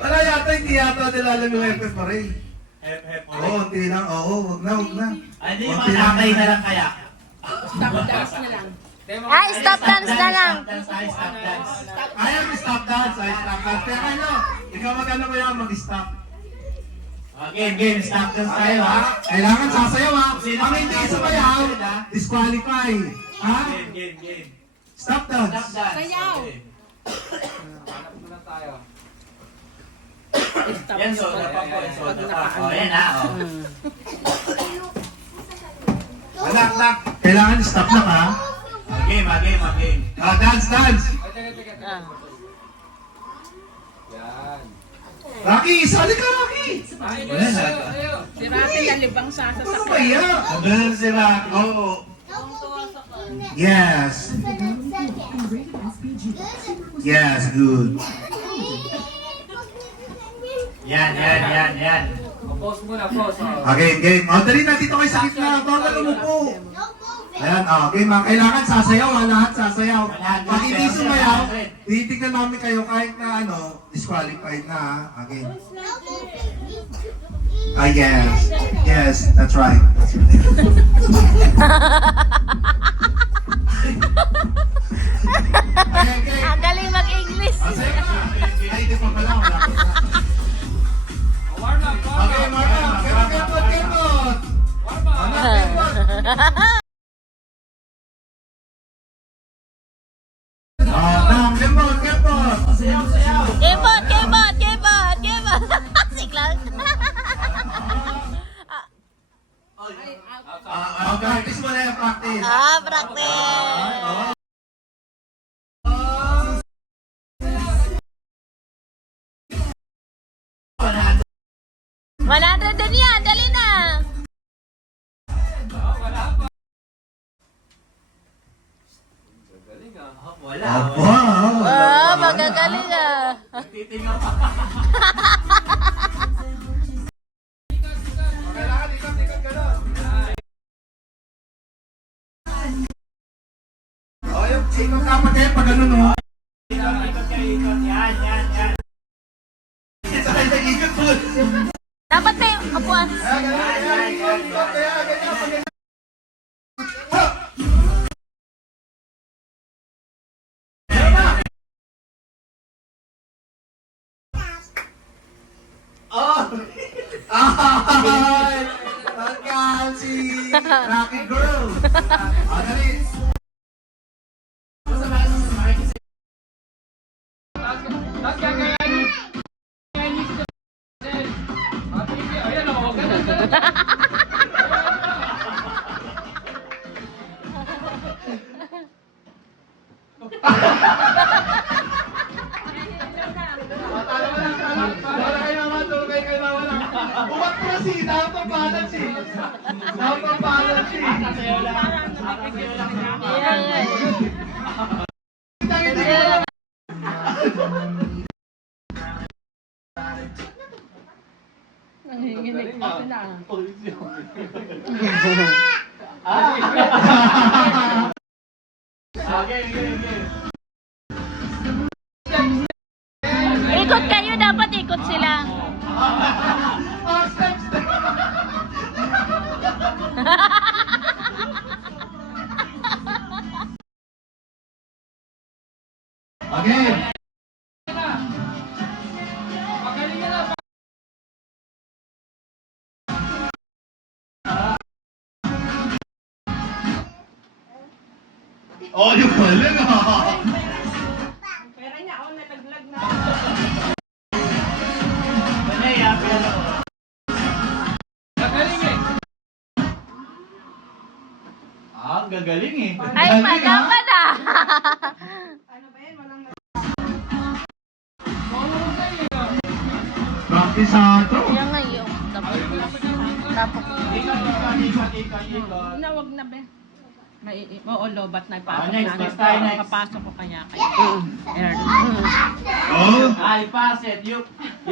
Wala yata, hindi yata nilalang yung Herpes pa rin. Hep. Oo, hindi lang. Oo, wag na. Hindi, matatay na lang kaya. Stop dance na lang. Ay, stop dance na lang. Stop dance. Ayaw, stop dance. Ay, stop dance. Pero ano, ikaw magano ba yan, mag-stop? Game, stop dance tayo ha. Kailangan sasayaw ha. Ang hindi sumayaw, disqualify. Ha? Game. Stop dance. Stop dance. Sayaw. Hanap muna tayo. Yan, soda pa po. Soda pa. O, yan ha. Anak. Kailangan stop na ha. Game. Dance. Ay, teka. Yan. Rocky, sali ka, Rocky. Ayaw. Si Rafi nalibang sa Ano sasakyan. ba yan? Ganun sila. Oo. Yes. Yes, good. Yan. Pause muna, pause. Game. O, dali na dito kayo sa gitna. Bawal umupo. Ayan, game. Kailangan sasayaw ha. Lahat sasayaw. Pag hindi sumayaw, titignan namin kayo kahit na disqualified na ha. Game. Yes, that's right. Ang galing mag-English. Ay, di pa pala. Warm up. Okay, Mark. Kepot. Kepot. Kebot. Siglang. Practice mo na yung practice. Practice. 100 din yan. Dali na. Wala. Magagaling ah. Titingnan pa. Yung ikot dapat kayo pag ano no? Ikot. Yan. Sa kayo nag-ikot po. Dapat may upuan. Pagkaan si Rocky Girl. Dali. Tapos gagayanin. Ayan o, ganun. Umat mo si dapat ang balance eh. Dapat ang balance eh. Sasayaw lang. Nanginginig pa sila. Game. Ikot kayo. Dapat ikot sila. Again. Magaling na. Oh, yung pala na. Pera niya, nalaglag na. Magaling eh. Ang gagaling eh. Ay, madama na. Ano ba yan? Walang Practice sa ito. Yan nga yung tapos. Ikot. na, wag na ba? Oo, lobat na ipasok Next na. Kapasok ko kanya kayo. Oh, I pass it. You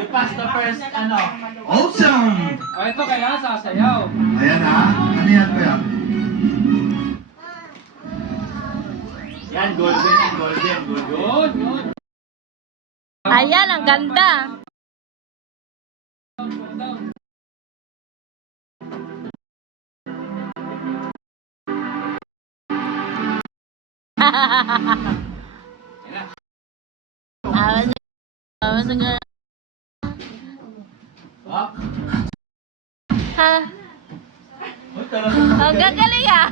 pass the first awesome. O, ito kaya sasayaw. Ayan ha. Ano yan ko yan? Yan, golden. Yun. Ayan, ang ganda. Awas nga. Up. Ha? Uy, talaga. Ang gagaling ah.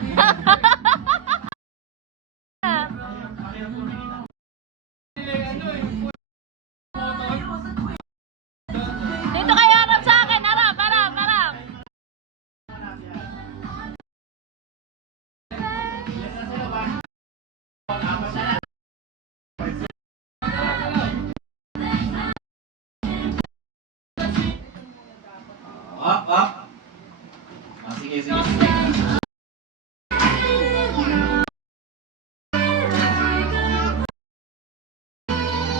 Dito kayo harap sa akin. Harap, harap, harap. Up, up. Sige, sige, sige.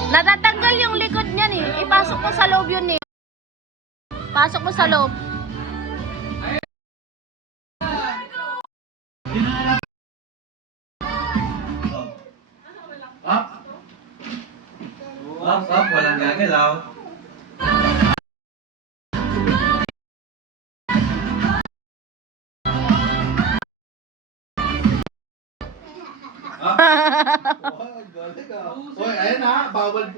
Natatanggal yung likod niyan eh. Ipasok mo sa loob yun eh. Pasok mo sa loob. Up. Up, up. Walang gagalaw. Hoy, ayan ha, bawal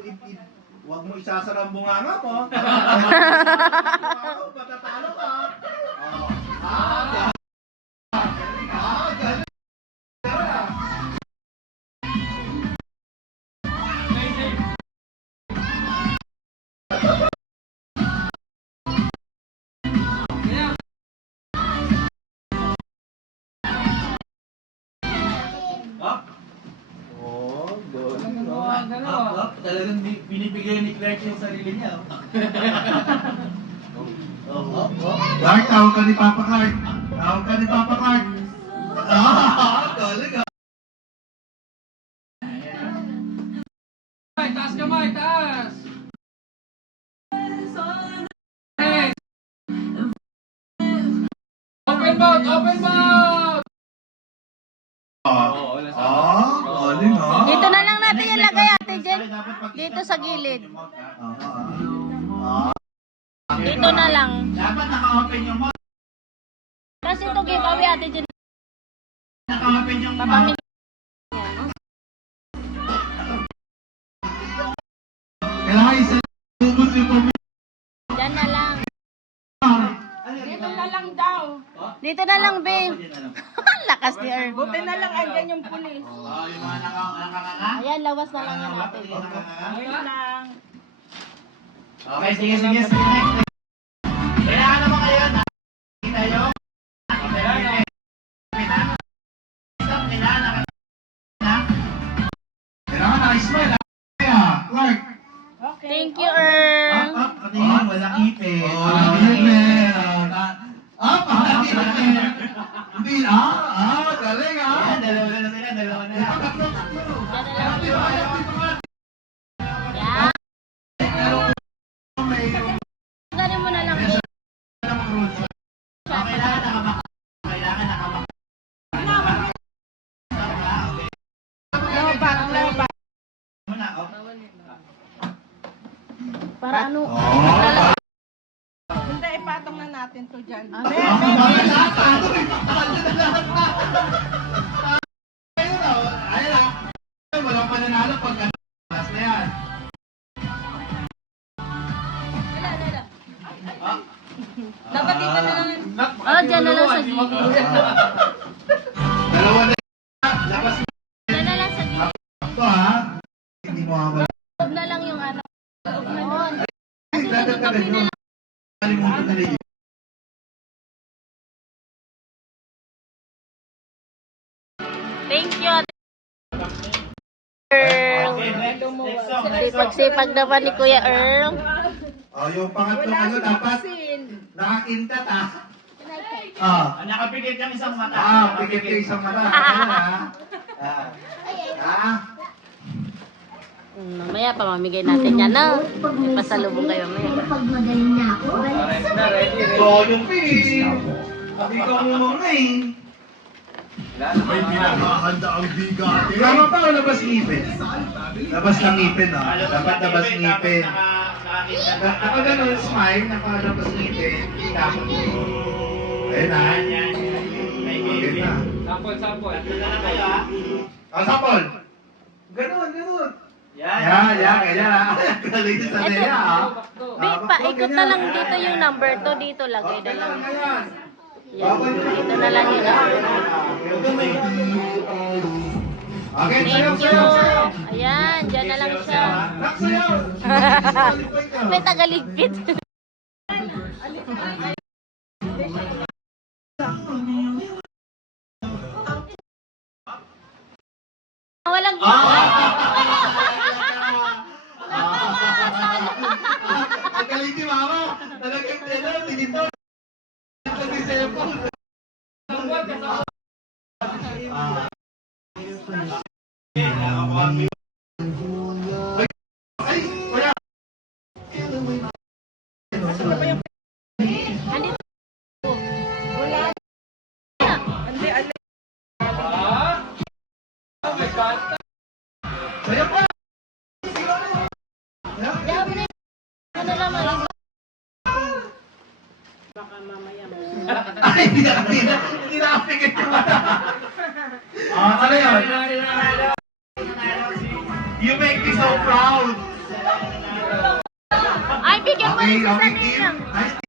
huwag mo isasara ang bunganga mo. Matatalo ka. Galing. Up. Oh, Up, up. Talagang binibigay ni Clark yung sarili niya. Clark, tawag ka ni Papa Clark. Tawag ka ni Papa Clark. Galing ha. Taas kamay, taas! Hey! Open mouth, open mouth! Galing ha. Dito na lang natin yung lagay ate Jen. Dito sa gilid. Dito na lang. Dapat naka-open yung mouth. Kasi ito giveaway ate Jen. Naka-open yung mouth. Papamin. Kailangan isa ubus yung pamilya. Diyan na lang. Dito na lang daw. Dito na lang, babe. Lakas ni Earl. Buti na lang andyan yung pulis. Yung mga nakakanga. Ayan, lawas na lang yan ate. Wait lang. Okay, sige, sige, sige. Next. Kailangan naman kayo. Nakikita yung. Kailangan naka-smile ha. Clark. Okay. Thank you, Earl. Up, katingin, walang ipin. Walang ipin. Hindi, galing ha. Ayan, dalawa na sila, dalawa na. Diyan na lang. Yan. Galing mo na lang, babe. Kailangan nakabak. Kailangan nakabak. Lobat, lobat. Muna, oh. Para ano? Hindi, ipatong na natin to dyan. Walang pananalo pag last na yan. Dapat dito na lang. Oh, dyan na lang sa gilid. Dalawa na yan. Labas mo Dyan na lang sa gilid. ito ha. Hindi mo ako. Loob na lang yung ano. Ayun. Kasi Dadagdagan tutupi na nyo. lang. Kalimutan na rin. Thank you, ate. Earl. Okay, next song, next song. Sipag-sipag naman ni Kuya Earl. Yung pangatlong ano dapat nakakintat ha. Nakapikit yung isang mata. Pikit yung isang mata. Ayan ha. Mamaya pa mamigay natin yan, no? May pasalubong kayo mamaya. Pag magaling na ako, So, yung pin. Hindi ko muna eh. May pinakahanda ang bigat. Tama pa o labas ngipin? Labas lang ngipin, no? Dapat labas ngipin. Ako ganun, smile, nakalabas ngipin. Tapos, ayun na. Ayun na. Sample, sample. Sapol! Ganun, ganun. Yan. Yan, ganyan. Galing sa Ito. nila, ha? Be, paikot na lang dito yung number 2 dito lagay na lang. Ayan. Yan. Dito na lang yung number. Okay, Thank sayaw, you. sayaw, sayaw. Ayan, dyan na lang siya. Naksayaw. May tagaligpit. Walang Ang galing ni Mama. Talagang tinito. Talagang cellphone. Ay, wala. Andito. Wala. Oh my God. Sayaw pa. Dami na. Ano naman? Ay, hindi na apigit yung mata. Ano yun? You make me so proud. Ay, bigyan mo Okay, rin sa okay, sarili team. lang. Nice